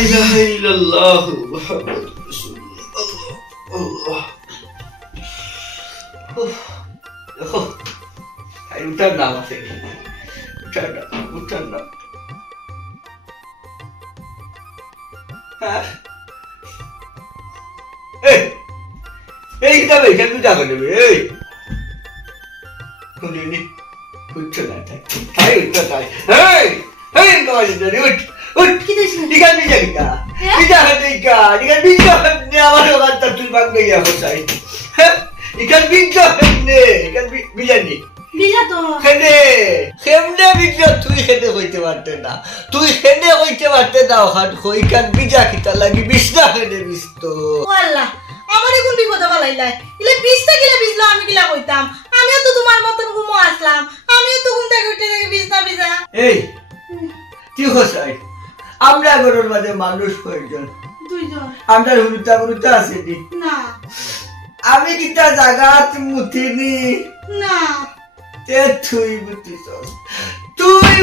ইলাহা ইল্লাল্লাহ মুহাম্মাদুর রাসূলুল্লাহ আল্লাহ দেখো এই উঠার নাম আছে উঠার নাম এই কিতাবে এখানে তুই যা করবি এই শুনিনি উঠছ না তাই উঠছ তাই এই এই কাজ জানি উঠ উঠ কি দিস নিকাল নিয়ে যা কিটা নিকা নিকাল বিজা নে আমার কথা তুই বাগ গিয়া হসাই নিকাল বিজা নে নিকাল বিজা নি বিজা তো কেমনে বিজা তুই হেডে হইতে পারতে না তুই হেডে হইতে পারতে না হাত কইকান বিজা কিটা লাগি বিছনা হেডে বিছতো আল্লাহ আমারে কোন বিপদ বালাইলাই ইলে বিছটা গিলা বিছলো আমি গিলা কইতাম আমিও তো তোমার মতন ঘুমো আসলাম আমিও তো ঘুম থেকে উঠে থেকে বিছনা বিজা এই তুই হসাই আমরা ঘরের মাঝে মানুষ কয়জন দুইজন আমরা হুরুতা আছে নি না আমি কিটা জাগাত মুতিনি না তে তুই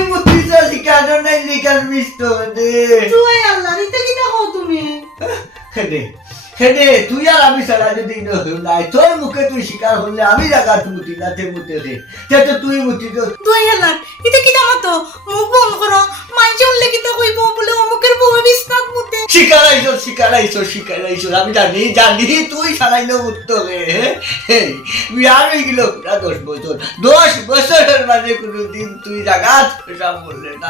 মুতিছ শিকানো নাই লিকার বিষ্ট দে তুই আল্লাহ রিতে কিটা হও তুমি হেডে তুই আর আমি সারা যদি নাই তোর মুখে তুই শিকার হলে আমি জাগাত মুতি না তে মুতে দে তো তুই মুতি তো তুই আল্লাহ রিতে কিটা মতো মুখ বন্ধ করো মাইজে উল্লে কিটা কইবো বলে অমুকের বউ বিছনাত মুতে শিকারাইছো আমি জানি তুই সারাইনো মুত্ত রে বিয়ার হয়ে গেল পুরা 10 বছরের মানে কোনোদিন তুই জাগাত পেশাব বললে না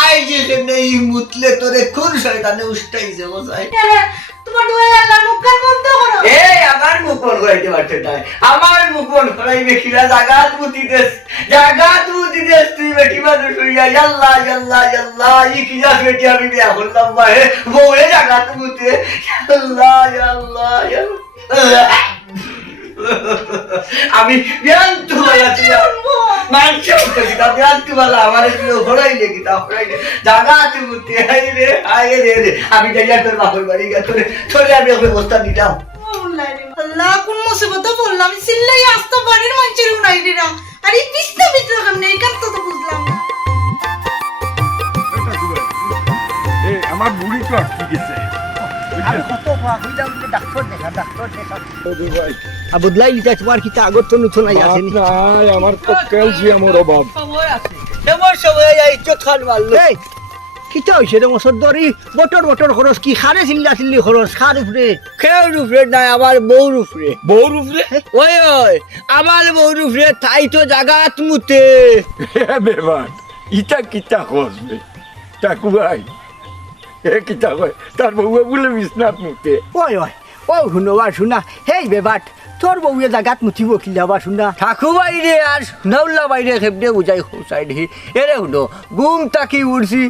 আই যেখানে এই মুতলে তোরে কোন শয়তানে উষ্টাইছে বসাই তোমার দুই আল্লাহ মুখের বন্ধ করো এই আমার মুখ বন্ধ করাইতে পারছে না আমার মুখ বন্ধ করাইবে কিরা জাগাত মুতিদেস তুই বেটি মানুষ হইয়া আল্লাহ ই কি যা বেটি আমি বিয়া করলাম ভাই বউয়ে জাগাত মুতে আল্লাহ আমি বিয়ান্ত হইয়াছি মানছে বিয়ান্ত বলা আমার হরাইলে কিতা হরাইলে জাগাত মুতে আয় রে আমি যাইয়া তোর বাপের বাড়ি গিয়া তোরে আমি ব্যবস্থা দিতাম আল্লাহ কোন মুসিবতে পড়লাম সিল্লাই আস্তা বাড়ির মানুষের উনাই দিরা আর এই বিছনা ভিতরে কেমনে এই কাজ তো বুঝলাম না এই আমার বুড়ি তো আটকে গেছে আমি কত ভাবিলাম যে ডাক্তার দেখা বদলাই লিটা তোমার কিটা আগত তো নতুন আই আছে নি আমার তো ক্যালসিয়ামের অভাব সময় আছে এমন সময় যাই চোখান মারলো এই কিটা হইছে রে মসদরি বটর খরচ কি খারে চিল্লি খরচ খার উপরে কেউ রূপরে নাই আমার বউ রূপরে ওই আমার বউ রূপরে তাই তো জাগাত মুতে বেবার ইটা কিটা করবে টাকু ভাই কিতা কয় তার বউ বলে বিছনাত মুতে ওই ও শুনবা শুনা হেই বেবাট তোর বউয়ে জাগাত মুঠিব কিলাবা শুনা ঠাকু বাইরে আর নৌলা বাইরে খেপটে বুঝাই খুঁচাই দেখি এরে শুনো ঘুম তাকি উঠছি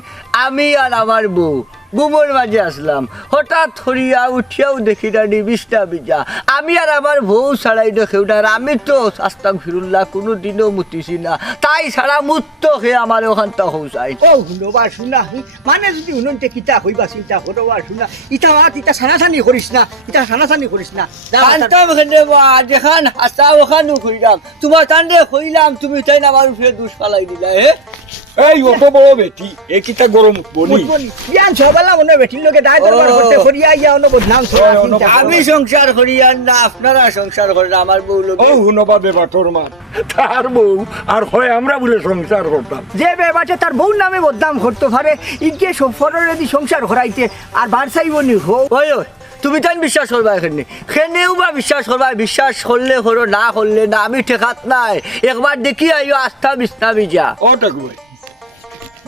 আমি আর আমার বউ ঘুমের মাঝে আসলাম হঠাৎ ধরিয়া উঠিয়াও দেখি দাঁড়ি বিছনা বিজা আমি আর আমার বউ ছাড়াই দেখেও না আমি তো আস্তাগফিরুল্লাহ কোনো দিনও মুতিছি না তাই ছাড়া মুত্ত খেয়ে আমার ওখানটা খুঁচাই ও শুনবা শুনা মানে যদি উনন্তে কিতা হইবা চিন্তা করবা শুনা ইটা সানাসানি করিস না জানতাম এখানে যেখান আসা ওখানেও খুঁজলাম তোমার টান্ডে খুঁজলাম তুমি তাই না আমার উপরে দুষ ফালাই দিলা এই অত বড় বেটি এ কিতা গরম বনি ইয়ান সবালা মনে বেটির লগে দায় দরবার করতে করিয়া ইয়া অন্য বদনাম আমি সংসার করি আর না আপনারা সংসার করেন আমার বউ লোক ও হুনবা দেবা তোর মা তার বউ আর হয় আমরা বলে সংসার করতাম যে বেবাটে তার বউ নামে বদনাম করতে পারে ইকে সফরের যদি সংসার করাইতে আর বাড়সাইবনি হো ওই তুমি তাই বিশ্বাস করবা এখানে খেনেও বা বিশ্বাস করবা বিশ্বাস করলে হলো না করলে না আমি ঠেকাত নাই একবার দেখি আইও আস্থা বিছনা বিজা ও টাকু ভাই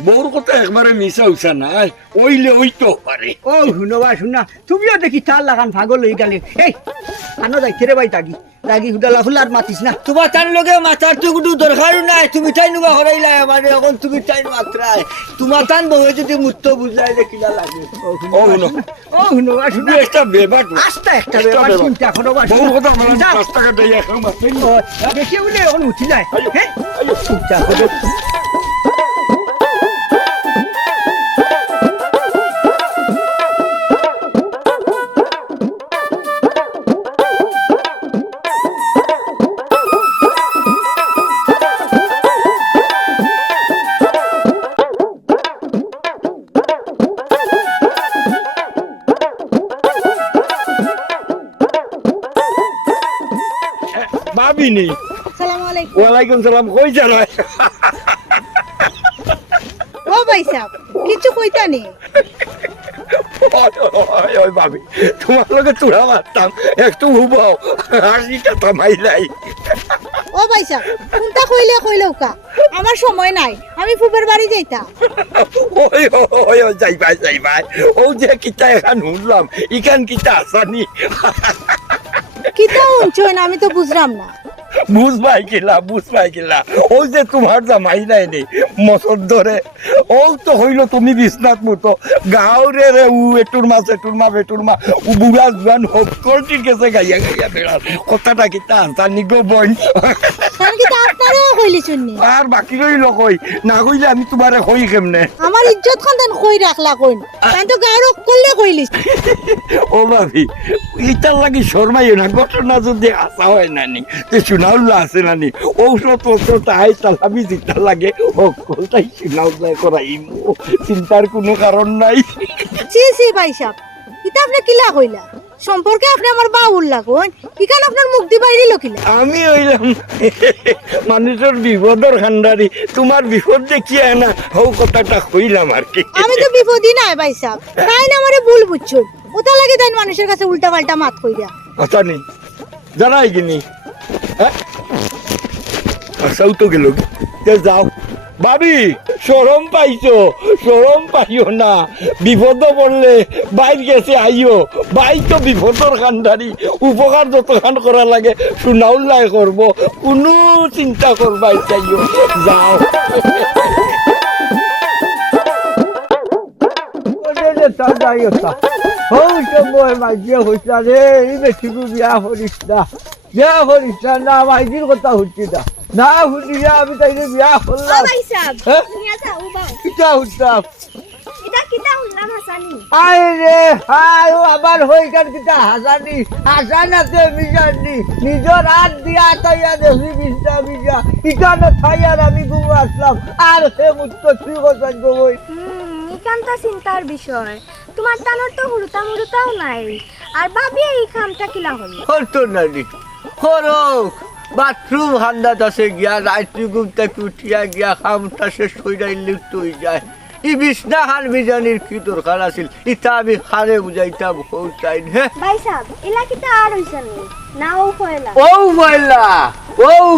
বউর কথা একবারে মিশা উষা নাই ওইলে ওইতো পারে ও শুনবা শুনা তুমিও দেখি তার লাগান ভাগল হয়ে গেলে এই কানো যাইতে রে ভাই দাগি হুদালা ফুলার মাতিস না তোমার তার লগে মাথার তো কোনো দরকারও নাই তুমি তাই নুবা হরাইলাই আমার এখন তুমি তাই মাত্রায় তোমার তান বউয়ে যদি মুত্ত বুঝলাই যে কিনা লাগে ও শুনবা শুনা একটা বেবার আস্তা একটা বেবার চিন্তা করবা বউর কথা মানে 5 টাকা দেই এখন মাতেন দেখি বলে এখন উঠি যায় হ্যাঁ চিন্তা করো বিনি সালামু আলাইকুম। ওয়ালাইকুম সালাম কই জানাই ও ভাই সাহেব কিছু কইতা নেই। ওই ভাবি তোমার লগে চূড়া মারতাম একটু উবাও হাসিটা থামাইলাই ও ভাই সাহেব কোনটা কইলেও কা আমার সময় নাই, আমি ফুপের বাড়ি যাইতাম। ওই ওই ওই যাই ভাই ও যে কিতা এখন শুনলাম ইখান কিতা আসানি কিতা উঞ্চন আমি তো বুঝলাম না। বুঝবাই কিলা ও যে তোমার জামাই নাই নি মসর ধরে ও তো হইল তুমি বিছনাত মতো গাঁওরে রে উ এটুর মা উ বুড়া জুয়ান হকর ঠিক আছে গাইয়া বেড়ার কথাটা কিতা আসানি গো বোন কারণ কি আপনারও কইলি শুননি আর বাকি রইল কই না কইলে আমি তোমারে কই কেমনে আমার ইজ্জত খানদান কই রাখলা কইন তাই তো গাঁর করলে কইলিস। ও ভাবি ইটার লাগি শর্মাইও না ঘটনা যদি আসা হয় নানি তে শুনাউল্লা আছে নানি ঔষধ ওষুধ তাই তালামি যেটা লাগে সকলটাই শুনাউল্লাহ করাইম চিন্তার কোনো কারণ নাই সি ভাই সাহেব এটা আপনি কিলা কইলা সম্পর্কে আপনি আমার বাউল লাগন ইখান আপনার মুখ দি বাইরে লকিলা। আমি হইলাম মানুষের বিপদর খান্ডারি তোমার বিপদ দেখিয়া না হও কথাটা কইলাম আর কি আমি তো বিপদই নাই ভাই সাহেব তাই না আমারে ভুল বুঝছো ওটা লাগে তাই মানুষের কাছে উল্টা পাল্টা মাত কইরা কথা নেই জানাই কিনি আসাও তো গেল যাও ভাবি শরম পাইও না বিপদ পড়লে বাইর গেছে আইও বাই তো বিপদর খান্ডারি উপকার যতখান করা লাগে শুনাউল্লাই করব কোনো চিন্তা করবাই চাইও যাও না মাইজির কথা হচ্ছে না শুনিয়া আমি তাইলে বিয়া করলাম কিতা উঠতাম আরে হাই ও আবার হইকার কিতা হাসানি হাসানাতে মিজানি নিজের হাত দিয়া তাইয়া দেখি বিজা ইকানে থাইয়ার আমি ঘুম আসলাম আর সে মুক্ত তুই কোথায় গই ইকানটা চিন্তার বিষয় তোমার টানোর তো হুড়ুতাও নাই আর ভাবি এই কামটা কিলা হলো হতো নানি খরক বাথরুম হান্দাত আছে গিয়া রাত্রি ঘুমটা উঠিয়া গিয়া খামটা শেষ হইয়াই লিপ্ত হয়ে যায় ই বিছনা খান বিজানির কি দরকার আছিল ইটা আমি খারে বুঝাইতাম হৌতাই হে ভাই সাহেব এলা কিটা আর হইছে না ও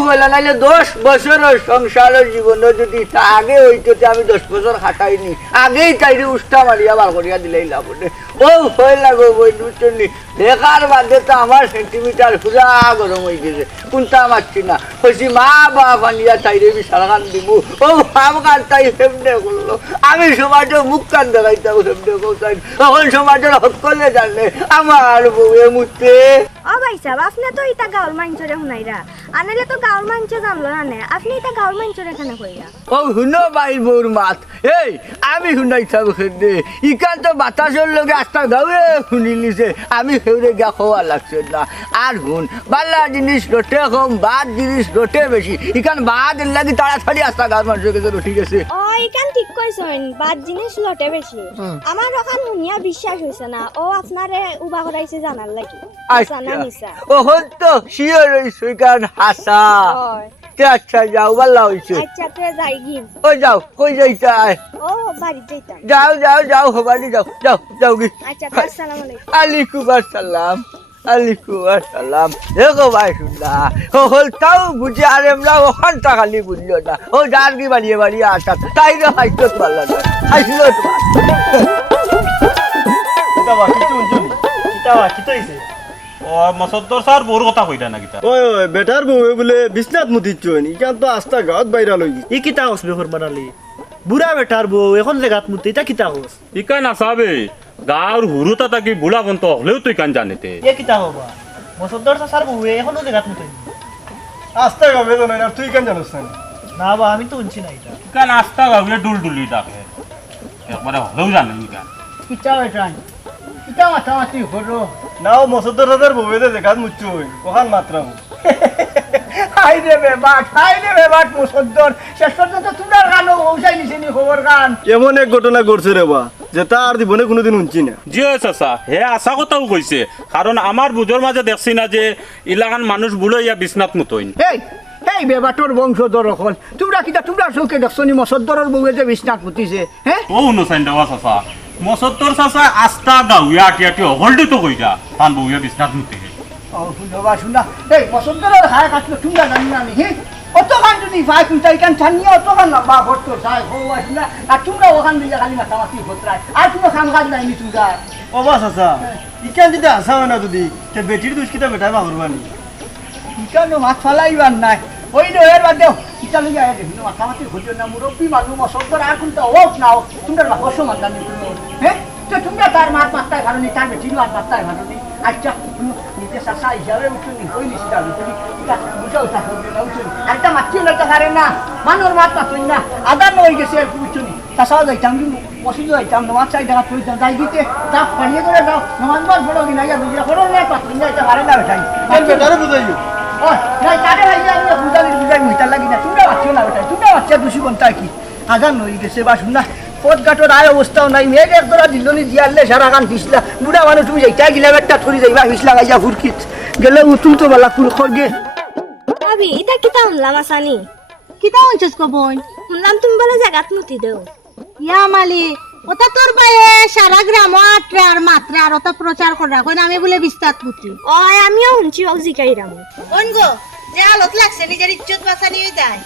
বইলা নাইলে 10 বছরের সংসারের জীবনে যদি তা আগে হইতো আমি 10 বছর খাটাইনি আগেই তাইরে উষ্টা মারিয়া বার করিয়া দিলেই লাভ ও বইলা গো বই দুটনি দেখার বাদে তো আমার সেন্টিমিটার পুরা গরম হয়ে গেছে কোনটা মারছি না কইছি মা বাপ আনিয়া তাইরে বিশালাকান দিব ও আমার তাই সেমনে করলো আমি সমাজে মুখ কান দেখাইতাম সেমনে কোথায় তখন সমাজের হকলে জানলে আমার বউয়ে মুতে ও ভাই সাহেব আপনি তো এটা গাঁর মাঞ্চরে শুনাইরা আনালে তো গাঁর মাঞ্চে জানলো না আপনি এটা গাঁর মাঞ্চরে এখানে কইরা ও শুনো বাইর বউর মাত এই আমি শুনাইতাম খেতে ইকান তো বাতাসের লগে আস্তা গাঁয়ে শুনিলিছে আমি সেউরে গা খাওয়া লাগছে না আর শুন বাল্লা জিনিস রোটে কম বাদ জিনিস রোটে বেশি ইকান বাদ লাগি তাড়াতাড়ি আস্তা গাঁর মানুষের কাছে রুটি গেছে ও ইকান ঠিক কইছেন বাদ জিনিস লটে বেশি আমার ওখান শুনিয়া বিশ্বাস হইছে না ও আপনারে উবা করাইছে জানার লাগি আচ্ছা না মিছা ও হতো শিওর হইছে ইকান হাসা আচ্ছা যাও ভালো হইছে আচ্ছা তুই যাই গিম ও যাও কই যাইতা ও বাড়ি যাইতাম যাও হবানি যাও গি আচ্ছা আসসালামু আলাইকুম আলাইকুম আসসালাম দেখো ভাই শুনলা হল তাও বুঝে আর আমরা ওখানটা খালি বুঝলো না ও যার কি বাড়িয়ে আসা তাই না হাইতো পারল না হাইছিল বেটার বউ বলে বিছনাত মুতিচ্ছন ইকান তো আস্তা গাঁত বাইরা লই ই কিতা হস বেহর বানালি বুড়া বেটার বউ এখন জায়গাত মুতি এটা কিতা হস ইকান আসাবে গাঁর হুরুতা তাকি বুড়া বন্ত হলেও তুই কান জানিতে এ কিতা হবা মসদ্দর সার বউ এখনো জায়গাত মুতি আস্তা গাবে তো না তুই কেন জানোস না বা আমি তো উনছি না এটা ইকান আস্তা গাঁয়ে ডুলডুলি ডাকে একবারে হলেও জানে ইকান কিতা বেটান কিতা মাথামাতি হলো নাও মসদ্দর হাজার বউ এদের জায়গাত মুচ্ছুই কখান মাত্রা হাই রে বেবাট মুসদ্দর শেষ পর্যন্ত তোমার গানও পৌঁছাই নিছেনি খবর গান এমন এক ঘটনা ঘটছে রে বা যেটা আর জীবনে কোনোদিন শুনছি না। জি হয় চাচা, হে আশা কথাও কইছে, কারণ আমার বুঝোর মাঝে দেখছি না যে ইলাকান মানুষ বুড়ো ইয়া বিছনাত মতইন। এই এই বেবাটোর বংশধর হল তোমরা কিটা তোমরা চৌকে দেখছনি মসদ্দরের বউয়ে যে বিছনাত পুতিছে হ্যাঁ ও উনসাইন দেওয়া চাচা, মসত্তর চাচা আস্তা গাউয়া আটিয়াটি হলডি তো কইটা তান বউয়া বিছনাত মতে। ও শুনবা শুনা এই মসদ্দরের হায় কাটলো তোমরা জানি না হে অত গান যদি ভাই কুইটা ইকান ছানিয়ে অত গান লম্বা ভরতো সাই হওয়া শুনা আর তোমরা ওখান দিয়ে খালি মাথামাতি ভত্রায় আর কোনো কাম কাজ নাই তোমরা ও বাস আচ্ছা ইকান যদি আসা হয় না যদি তে বেটির দুষ্কিটা বেটাই বাহরবানি ইকান মাছ ফালাইবার নাই ওই নো এর বাদ দেও ইটা লইয়া আয় দেখুন মাথামাতি ঘুরিও না মুরব্বী মানুষ মসদ্দর আর কোনটা হোক না হোক তোমরা বাপ সমান জানি হ্যাঁ তো তোমরা তার মাছ মাত্তায় ভালো তার বেটির মাছ মাত্তায় ভালো আচ্ছা নিজে শাসা হিসাবে উঠুনি ওই নিশ্চিত বুঝাও থাকবে না উঠুনি একটা মাছিও লইতে পারে না মানুষ মাছ মাতুই না আদার নই গেছে উঠুনি তাছাড়াও যাইতাম মসজিদে যাইতাম নামাজ চাই দেখা পড়িতাম যাই দিতে তা পালিয়ে করে দাও নামাজ মাছ বড় কিনা ইয়া বুঝিয়া বড় না পাতুই না এটা পারে না বেটাই বেটারে বুঝাইও ও নাই তারে ভাইয়া আমি বুঝাই মুইতা লাগি না তোমরা মাছিও না বেটাই তোমরা বাচ্চা দোষী কোনটা কি আদার নই গেছে বা শুনা পথঘাটর আয় অবস্থাও নাই মেঘ একদরা দিল্লি দিয়ালে সারা গান পিছলা বুড়া মানুষ তুমি যাইতা গিলা একটা থরি যাইবা পিছলা গাইয়া ফুরকিত গেলে উতুল তো বেলা ফুল খরগে ভাবি এটা কিতা শুনলাম আসানি? কিতা হইছস কবন শুনলাম তুমি বলে জাগাত মুতি দেও। ইয়া মালি ওটা তোর বাইরে সারা গ্রাম আর মাত্রা আর ওটা প্রচার করা কই আমি বলে বিস্তার পুতি ওই আমিও শুনছি ও জিকাইরাম। কোন গো যে হালত লাগছে নিজের ইজ্জত বাঁচানি হয়ে যায়।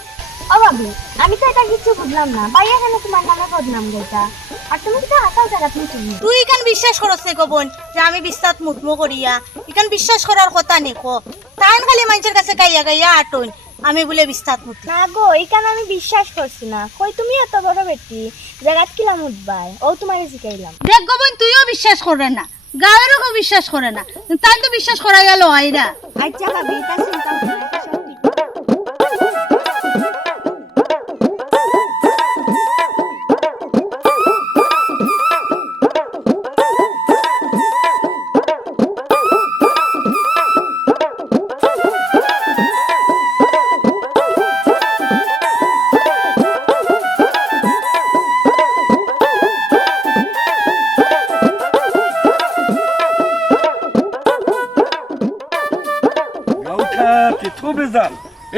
ও ভাবি আমি তো এটা কিছু বুঝলাম না, বাইরে কেন তোমার নামে বদনাম গইতা আর তুমি তো আসাও জাগাত মুতি। তুই ইকান বিশ্বাস করছ নে কবন যে আমি বিস্তার মুতমো করিয়া ইকান বিশ্বাস করার কথা নে কো তান খালি মানুষের কাছে গাইয়া গাইয়া আটন আমি বলে বিস্তার মুতি না গো এইখানে আমি বিশ্বাস করছি না। কই তুমি এত বড় বেটি জাগাত কিলা মুতবাই ও তোমারে জিকাইলাম। দেখ গোবন তুইও বিশ্বাস করে না গাঁয়েরও কেউ বিশ্বাস করে না তাই তো বিশ্বাস করা গেল আইরা। আচ্ছা ভাবি তা চিন্তা করো না, এটা সব ঠিক।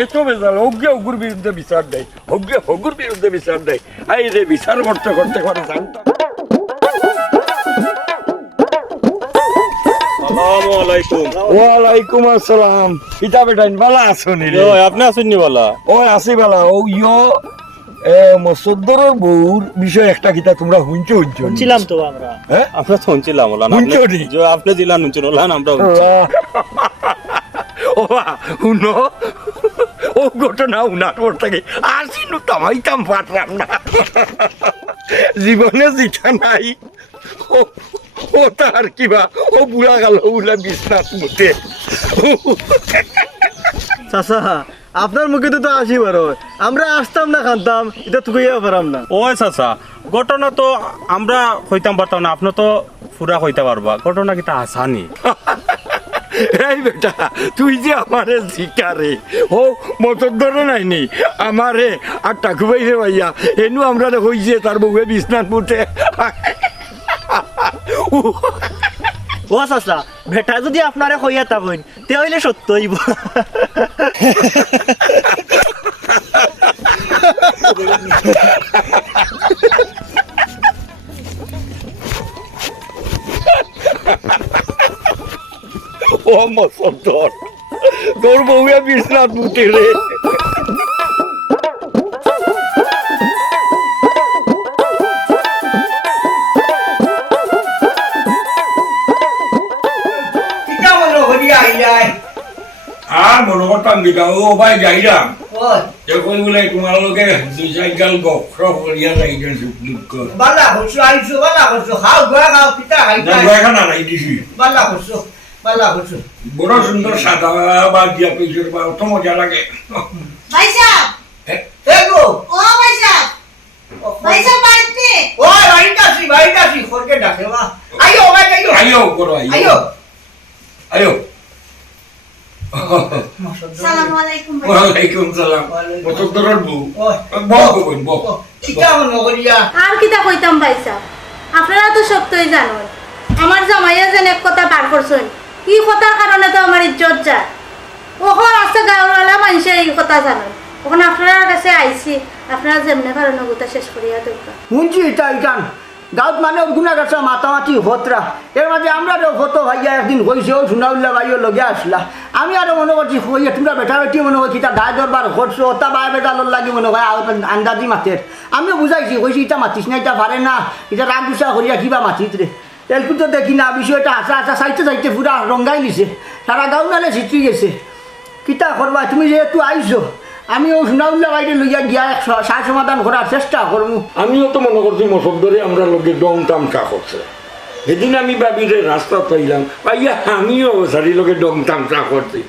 এত বেজাল অজ্ঞে অগুর বিরুদ্ধে বিচার দেয়, অজ্ঞে হগুর বিরুদ্ধে বিচার দেয়। এই রে বিচার করতে করতে করে জানতাম। ওয়ালাইকুম আসসালাম। ইতা বেটাইন বালা আসনি রে? আপনি আসেননি বলা? ও আসি বালা। ও ইয়ো মসদ্দরের বউর বিষয় একটা কিতা তোমরা হুঁচো শুনছিলাম তো আমরা। হ্যাঁ আমরা শুনছিলাম ওলা না, আপনি জিলা শুনছেন ওলা আমরা ও শুনো ও ঘটনা উনার পর থেকে আসিনু তামাইতাম পারলাম না। জীবনে জিতা নাই ও তার কিবা ও বুড়া গেল উলা বিছনাত মুতে। চাচা আপনার মুখে তো আসি বারো, আমরা আসতাম না খানতাম এটা তো কইয়া পারাম না। ও চাচা ঘটনা তো আমরা হইতাম পারতাম না, আপনি তো পুরা হইতে পারবা। ঘটনা কিটা আসানি? এই বেটা তুই যে আমারে জিকারে ও মতর ধরে নাইনি আমারে আর টাকু বাইরে ভাইয়া এনু আমরা হইছে তার বউয়ে বিছনাত মুতে। ও চাচা বেটা যদি আপনারে কইয়া তাবইন তে হইলে সত্য হইব। ও মসদ্দর তোর বউয়ে বিছনাত মুতে রে। আর মনে করতাম দিকা ও ভাই যাইরাম যখন বলে তোমার লোকে দুই চারগাল গফর করিয়া যাইবেন বালা হচ্ছো আইছো বালা হচ্ছো খাও গোয়া খাও পিতা খানা নাই দিছি বালা হচ্ছো বড় সুন্দর সাদা বা দিয়া পেজের বা অত মজা লাগে। ভাই সাহেব এ গো ও ভাই সাহেব বাড়িতে ও বাড়িতে আসি খরকে ডাকে মা আইও ভাই আইও করো আইও সালামু আলাইকুম ভাই। ওয়ালাইকুম সালাম। মতদরর বউ বউ বউ কিটা মনে করিয়া আর কিতা কইতাম ভাই সাহেব আপনারা তো সত্যই জানো আমার জামাইয়া যেন এক কথা পার করছেন এই কথার কারণে তো আমার ইজ্জত যায় ওখান আছে গাঁওয়ালা মানুষে এই কথা জানেন ওখানে আপনার কাছে আইছি আপনারা যেমনি কারণে গোটা শেষ করিয়া দরকার শুনছি এটা ইকান গাঁত মানে গুণা গাছা মাতামাতি হতরা এর মাঝে আমরা হতো ভাইয়া একদিন হয়েছে ও শুনাউল্লা ভাইও লগে আসলা আমি আরো মনে করছি হইয়া তোমরা বেটা বেটি মনে করছি তা গায়ে দরবার করছো ওটা বায় বেটা লোক লাগি মনে হয় আন্দাজি মাতের আমিও বুঝাইছি কইছি এটা মাতিস না এটা পারে না এটা রাগ গুসা করিয়া কিবা মাতিস রে এলকু তো দেখি না বিষয়টা আসা আসা চাইতে চাইতে পুরা রঙ্গাই নিছে সারা গাঁও নালে ছিটকি গেছে কিতা করবা তুমি যেহেতু আইছো আমিও শুনাউল্লা বাইরে লইয়া গিয়া সার সমাধান করার চেষ্টা করবো আমিও তো মনে করছি মশব্দরে আমরা লোকে ডং তামচা করছে সেদিন আমি ভাবিরে রাস্তা পাইলাম পাইয়া আমিও সারি লোকে ডং তামচা করছি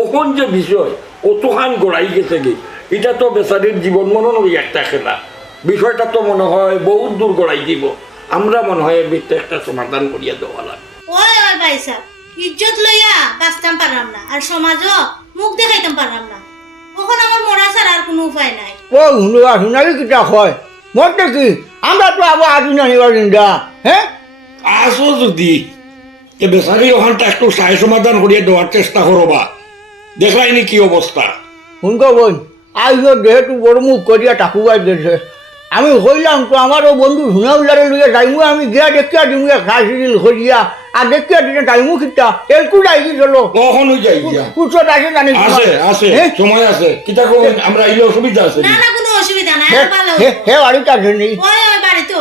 ওখন যে বিষয় অতখান গড়াই গেছে গে এটা তো বেচারির জীবন মরণের একটা খেলা বিষয়টা তো মনে হয় বহুত দূর গড়াই দিব আমরা মনে হয় এর ভিতরে একটা সমাধান করিয়া দেওয়া লাগে ওই ওই ভাই সাহেব ইজ্জত লইয়া বাঁচতাম পারলাম না আর সমাজও মুখ দেখাইতাম পারলাম না ওখন আমার মরা ছাড়া আর কোনো উপায় নাই ও শুনালি কিটা হয় মরতে কি আমরা তো আবার আদি না নিবার জিন্দা হ্যাঁ আসো যদি এ বেচারি ওখানটা একটু সায় সমাধান করিয়া দেওয়ার চেষ্টা করবা দেখাইনি কি অবস্থা শুনকো বোন আইসো যেহেতু বড় মুখ করিয়া টাকুবাই দিয়েছে আমি হইলাম তো আমারও বন্ধু শুনাউলারে লইয়া যাইমু আমি গিয়া দেখিয়া দিমু খাই সিরিল করিয়া আর দেখিয়া দিনে যাইমু কিটা এলকু যাইকি চলো কখনো যাই গিয়া কুচত আছে জানি আছে আছে সময় আছে কিতা কো আমরা ইলে অসুবিধা আছে না না কোনো অসুবিধা নাই ভালো হে বাড়িতে আছে নি ওই ওই বাড়ি তো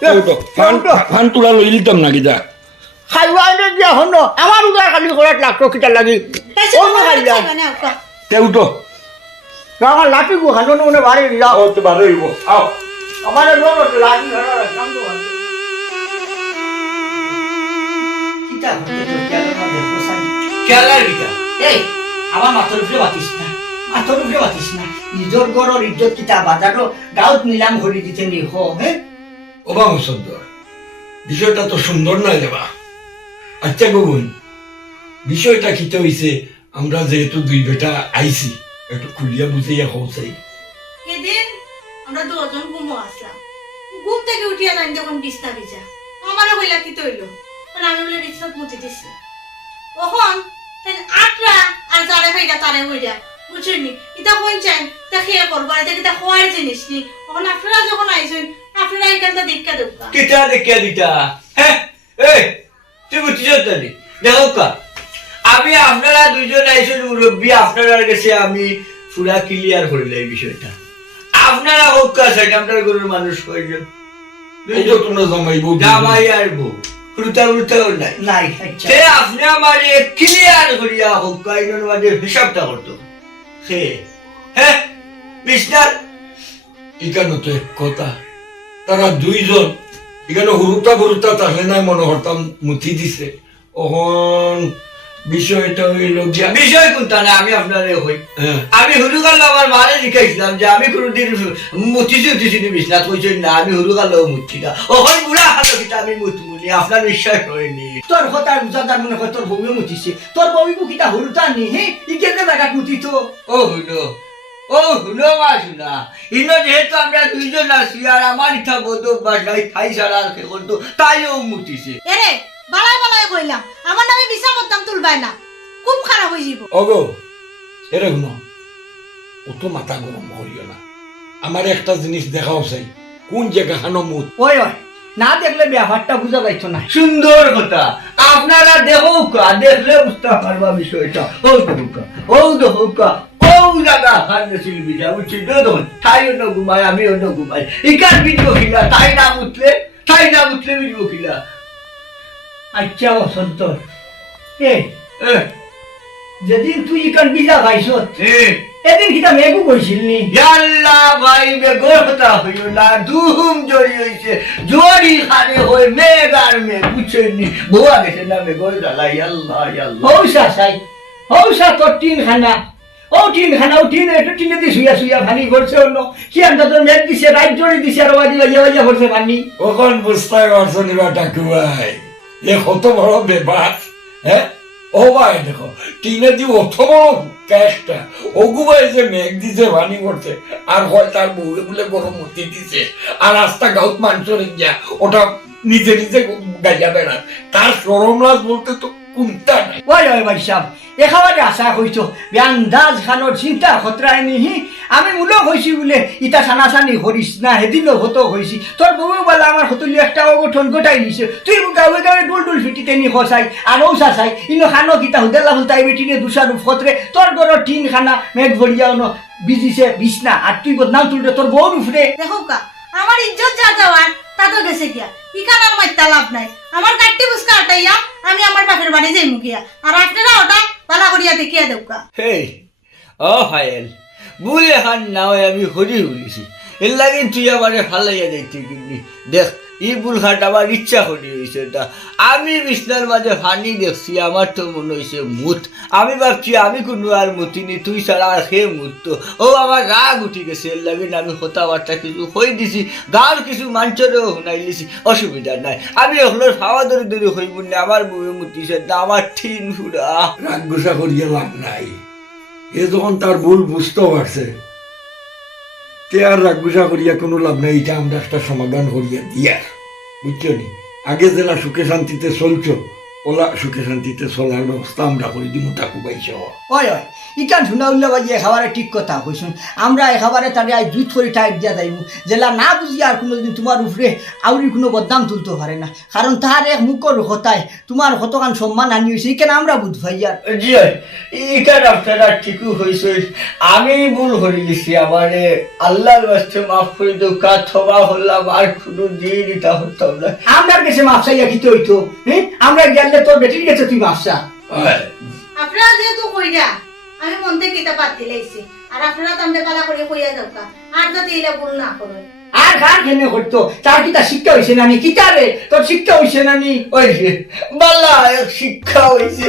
কেউটো ফান তুলা লই লিতাম না কিতা খাইবা দিয়া হন আমার উদার খালি করে লাগতো কিটা লাগি ও না খাইয়া কেউটো আমার লাঠি গো খানো মনে বাড়ি যাও ও তো বাড়ি হইব আও আমার লাঠি ধরা রাখলাম তো কিটা করতে তো কেলার কিটা এই আমার মাথার উপরে বাতিস না মাথার উপরে বাতিস না নিজের গড়ের ইজ্জত কিটা বাজারও গাঁত নিলাম ঘড়ি দিতে নি হো হ্যাঁ ওবা মুসদ্দর বিষয়টা তো সুন্দর নয় দেবা আচ্ছা গোবন বিষয়টা কিতে হইছে আমরা যেহেতু দুই বেটা আইছি একটু খুলিয়া বুঝাইয়া কৌসাই এদিন আমরা দুজন ঘুমো আসলাম ঘুম থেকে উঠিয়া যাই যখন বিছনা ভিজা আমারও বইলা কি তৈলো মানে আমি বলে বিছনাত মুতি দিছি ওখন তাই আটরা আর যারে ভাইটা তারে হইয়া বুঝছনি এটা কোন চাই তা খেয়ে করবা এটা কিটা খোয়ার জিনিস নি ওখন আপনারা যখন আইছেন আপনারা এখানটা দেখা দেবকা কিটা দেখিয়া দিটা হ্যাঁ এই তুই বুঝছিস তো নি দেখো কা আমি আপনারা দুইজন আইছেন মুরব্বী আপনার কাছে আমি পুরা ক্লিয়ার করিলে এই বিষয়টা আপনারা হোক কাছে আপনার গরুর মানুষ কয়জন এই যে তোমরা জামাইবো জামাই আর বউ রুতাও নাই নাই সে আপনি আমার ক্লিয়ার করিয়া হোক কয়জন মাঝে হিসাবটা করতো হ্যাঁ বিষ্ণার এখানে তো এক কথা তারা দুইজন এখানে হুরুতা তাহলে নাই মনে হরতাম মুথি দিছে ওহন বিষয়টা হইল গিয়া বিষয় কোনটা না আমি আপনার হই আমি হুরুকাল আমার মারে শিখাইছিলাম যে আমি কোনোদিন মুতিছি বিশ্বনাথ কইছেন না আমি হুরুকাল মুচ্ছি না ওখান বুড়া হালো কিটা আমি মুতমুনি আপনার বিশ্বাস হয়নি তোর কথা বুঝাতার মনে হয় তোর বউয়ে মুতিছে তোর বউই কিটা হুরুতা নি হে ইকেনে বেটা মুতিত ও হুনো মা শুনা ইনো যেহেতু আমরা দুইজন আছি আর আমার ইচ্ছা বোধ বাসাই খাই সারা করতো তাইও মুতিছে এরে বালাই কইলাম আমার নামে বিছা করতাম তুলবাই না খুব খারাপ হয়ে যাব ওগো এরে শুনো অত মাথা গরম করিও না আমার একটা জিনিস দেখাও চাই কোন জায়গা খানো মুত ওই না দেখলে ব্যাপারটা বুঝা যাইতো না সুন্দর কথা আপনারা দেখলে বুঝতে পারবা বিষয়টা ও জায়গা খান্ড শিল্পী যা বুঝছি দেখুন তাই অন্য ঘুমায় আমি অন্য ঘুমাই ইকার বিজব কিলা তাই না উঠলে বিজব কিলা আচ্ছা সন্তোষ যেদিন তুই ইকান বিজা খাইছ এদিন কিটা মেঘু কইছিল নি আল্লাহ ভাই মেঘর কথা হইল না ধুম জড়ি হইছে জড়ি খারে হই মেঘ আর মেঘ বুঝছেননি ভুয়া গেছে না মেঘর জ্বালাই আল্লাহ হৌসা সাই হৌসা তোর টিনখানা ও টিনে একটু টিনে দিয়ে শুয়া ভানি করছে অন্য কি আন্দা তোর মেঘ দিছে রাইট জড়ি দিছে আর বাজিয়া করছে ভানি ওখন বুঝতে পারছো নিবা টাকুয়াই এ কত বড় ব্যাপার হ্যাঁ ও ভাই দেখো টিনে দি অত বড় ক্যাশটা ওগুবাই যে মেঘ দিছে ভানি করছে আর হয় তার বউরে বলে বড় মূর্তি দিছে আর রাস্তা গাউত মানুষের গিয়া ওটা নিজে নিজে গাইয়া বেড়ান, তার সরম লাজ বলতে তো কোনটা নাই। ওই ওই ভাই সাহেব এখাবারে আশা কইছো আন্দাজ খানোর চিন্তা খতরায় নিহি আমি মূলক হয়েছি বলে ইটা সানাসানি করিস না সেদিনও হতো হয়েছি তোর বউ বলা আমার হতলি একটা অগঠন গোটাই নিছে তুই গাঁৱে গাঁৱে ডুল ডুল ফিটিতে নি খসাই আর ঔসা চাই ইনো খানো কিতা হুদেলা হুলতাই বেটিনে দুসারু ফতরে তোর ঘর টিন খানা মেঘ ভরিয়া অন বিজিছে বিছনা আর তুই বদনাম তুলতে তোর বউর উফরে দেখো কা আমার ইজ্জত যা যাওয়ার তা তো গেছে গিয়া ইখান আর মাইতা লাভ নাই আমার কাটটি বুসকা আটাইয়া আমি আমার বাপের বাড়ি যাই মুখিয়া আর আপনারা ওটা পালা করিয়া দেখিয়া দেউকা হে ও হায়েল ভুল এখান না হয় আমি হরি বলেছি এর লাগে তুই আমারে ফালাইয়া যাইতে কিন্তু দেখ এই ভুল খাট আমার ইচ্ছা হরি হয়েছে তা আমি বিছনার মাঝে ফানি দেখছি আমার তো মনে হয়েছে মুত আমি ভাবছি আমি কোনো আর মুতিনি তুই ছাড়া আর সে মুত ও আমার রাগ উঠি গেছে এর লাগে আমি কথাবার্তা কিছু হয়ে দিছি গাঁর কিছু মাঞ্চরেও শুনাই দিছি অসুবিধা নাই আমি ওগুলোর খাওয়া ধরে ধরে হইব না আমার বউয়ে মুতিছে না আমার ঠিন ফুরা রাগ গোসা করিয়া লাভ নাই, এ যখন তার ভুল বুঝতেও পারছে তে আর রাগ গোসা করিয়া কোনো লাভ নাই, এটা আমরা একটা সমাধান করিয়া দিয়ার বুঝছো নি। আগে যেলা সুখে শান্তিতে চলছো ওলা সুখে শান্তিতে চলার ব্যবস্থা আমরা করে দিব তাকু পাইছে। ওই ওই ইকান শুনা উল্লা বাজি এখাবারে ঠিক কথা কইছুন আমরা এখাবারে তারে আজ জুত করে টাইট দিয়া যাইব জেলা না বুঝি আর কোনোদিন তোমার উপরে আউরি কোনো বদনাম তুলতে পারে না, কারণ তাহার এক মুখর হতায় তোমার কতখান সম্মান আনি হয়েছে কেন আমরা বুঝ ভাই আর জি এখানে আপনারা ঠিকই হয়েছে আমি ভুল হয়ে গেছি আমারে আল্লাহর বাস্তে মাফ করে দেও কাজ থবা হলাম আর কোনো দিন এটা হতাম না আমার কাছে মাপসাইয়া কি হইতো হ্যাঁ আমরা গেলে তোর বেটির কাছে তুই মাপসা আপনারা যেহেতু কইরা আমি মন থেকে এটা বাদ দিলাইছি আর আপনারা তো আমাদের পালা করে কইয়া যাওকা আর যাতে এলা ভুল না করে আর কার কেনে করতো তার কিতা শিক্ষা হয়েছে না নি কিতা রে তোর শিক্ষা হয়েছে না নি ওই যে বাল্লা শিক্ষা হয়েছে